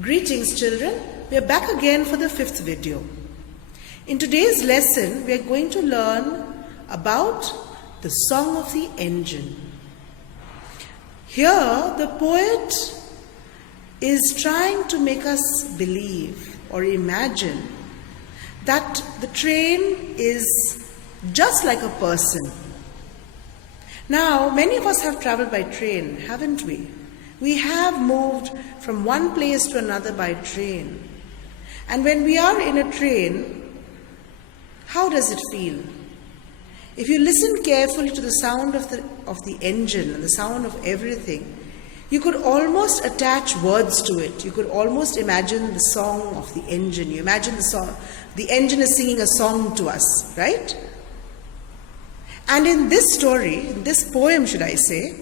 Greetings children, we are back again for the 5th video. In today's lesson, we are going to learn about the song of the engine. Here, the poet is trying to make us believe or imagine that the train is just like a person. Now, many of us have traveled by train, haven't we? We have moved from one place to another by train. And when we are in a train, how does it feel? If you listen carefully to the sound of the engine and the sound of everything, you could almost attach words to it. You could almost imagine the song of the engine. You imagine the engine is singing a song to us, right? And in this story, in this poem should I say,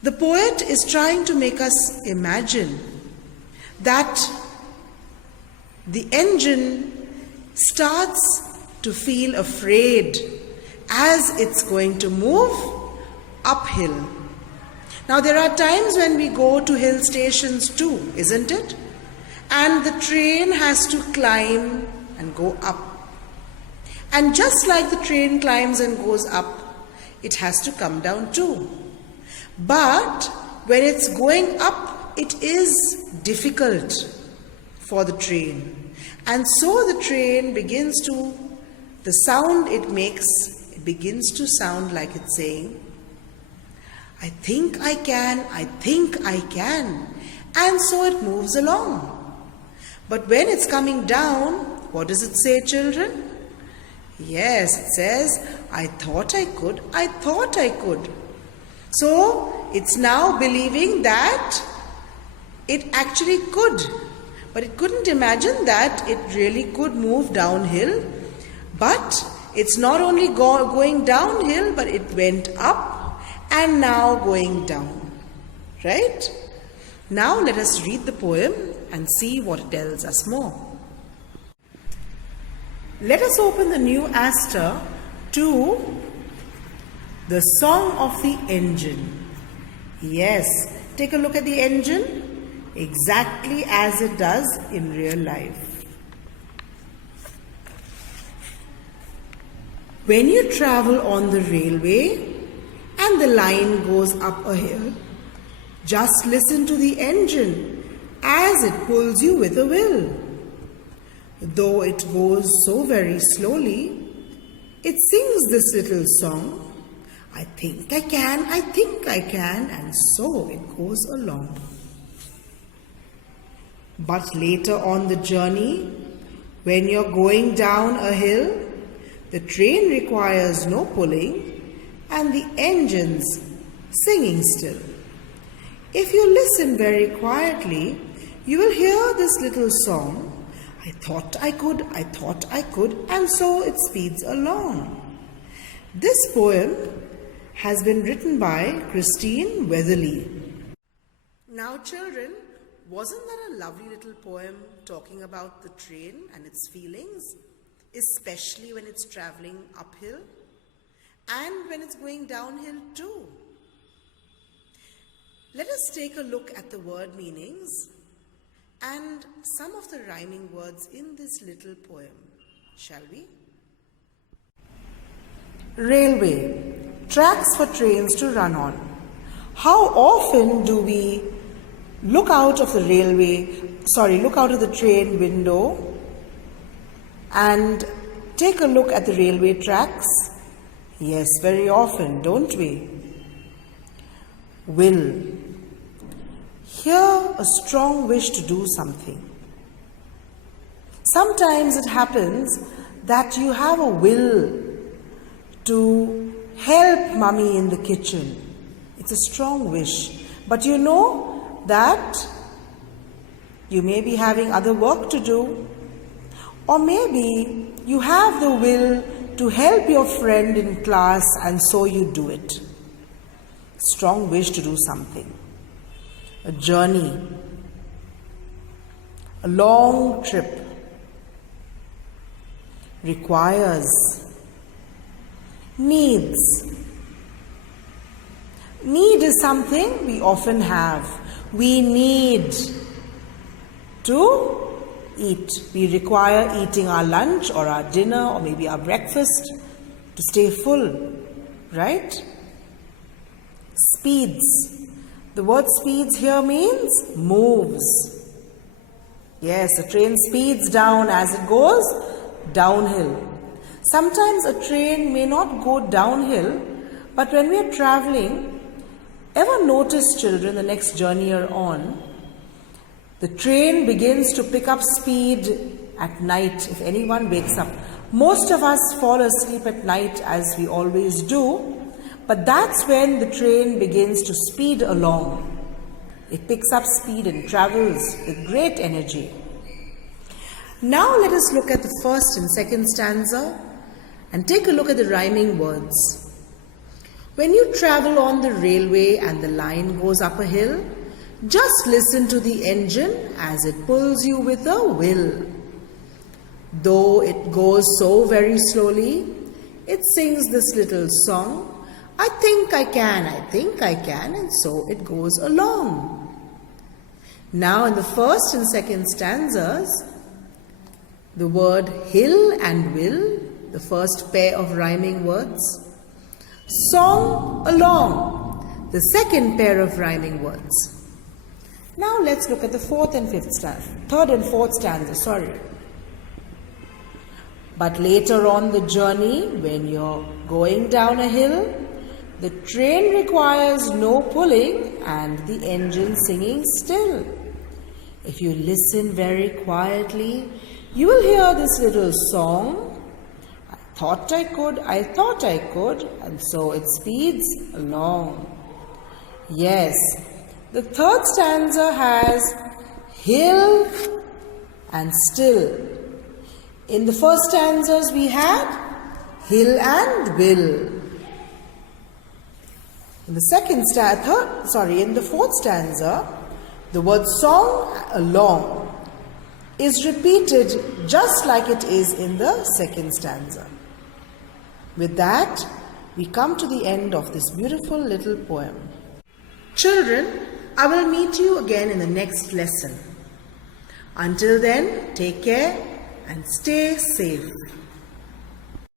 the poet is trying to make us imagine that the engine starts to feel afraid as it's going to move uphill. Now there are times when we go to hill stations too, isn't it? And the train has to climb and go up. And just like the train climbs and goes up, it has to come down too. But when it's going up, it is difficult for the train. And so the train the sound it makes, it begins to sound like it's saying, I think I can, I think I can. And so it moves along. But when it's coming down, what does it say, children? Yes, it says, I thought I could, I thought I could. So it's now believing that it actually could, but it couldn't imagine that it really could move downhill. But it's not only going downhill, but it went up and now going down. Right? Now let us read the poem and see what it tells us more. Let us open the new Aster to the song of the engine. Yes, take a look at the engine exactly as it does in real life. When you travel on the railway and the line goes up a hill, just listen to the engine as it pulls you with a will. Though it goes so very slowly, it sings this little song. I think I can, and so it goes along. But later on the journey, when you're going down a hill, the train requires no pulling and the engine's singing still. If you listen very quietly, you will hear this little song. I thought I could, and so it speeds along. This poem has been written by Christine Weatherly. Now children, wasn't that a lovely little poem talking about the train and its feelings, especially when it's traveling uphill and when it's going downhill too? Let us take a look at the word meanings and some of the rhyming words in this little poem, shall we? Railway, tracks for trains to run on. How often do we look out of the train window and take a look at the railway tracks? Yes, very often, don't we? Will. Here, a strong wish to do something. Sometimes it happens that you have a will to help mommy in the kitchen. It's a strong wish. But you know that you may be having other work to do. Or maybe you have the will to help your friend in class and so you do it. Strong wish to do something. A journey. A long trip. Requires. Needs. Need is something we often have. We need to eat. We require eating our lunch or our dinner or maybe our breakfast to stay full, right? Speeds. The word speeds here means moves. Yes, a train speeds down as it goes downhill. Sometimes a train may not go downhill, but when we are traveling, ever notice, children, the next journey you're on, the train begins to pick up speed at night if anyone wakes up. Most of us fall asleep at night as we always do, but that's when the train begins to speed along. It picks up speed and travels with great energy. Now let us look at the first and second stanza and take a look at the rhyming words. When you travel on the railway and the line goes up a hill, just listen to the engine as it pulls you with a will. Though it goes so very slowly, it sings this little song, I think I can, and so it goes along. Now in the first and second stanzas, the word hill and will, the first pair of rhyming words. Song, along, the second pair of rhyming words. Now let's look at the third and fourth stanza. But later on the journey, when you're going down a hill, the train requires no pulling and the engine singing still. If you listen very quietly, you will hear this little song. I thought I could, and so it speeds along. Yes, the third stanza has hill and still. In the first stanzas we had hill and will. In the fourth stanza, the word song, along, is repeated just like it is in the second stanza. With that, we come to the end of this beautiful little poem. Children, I will meet you again in the next lesson. Until then, take care and stay safe.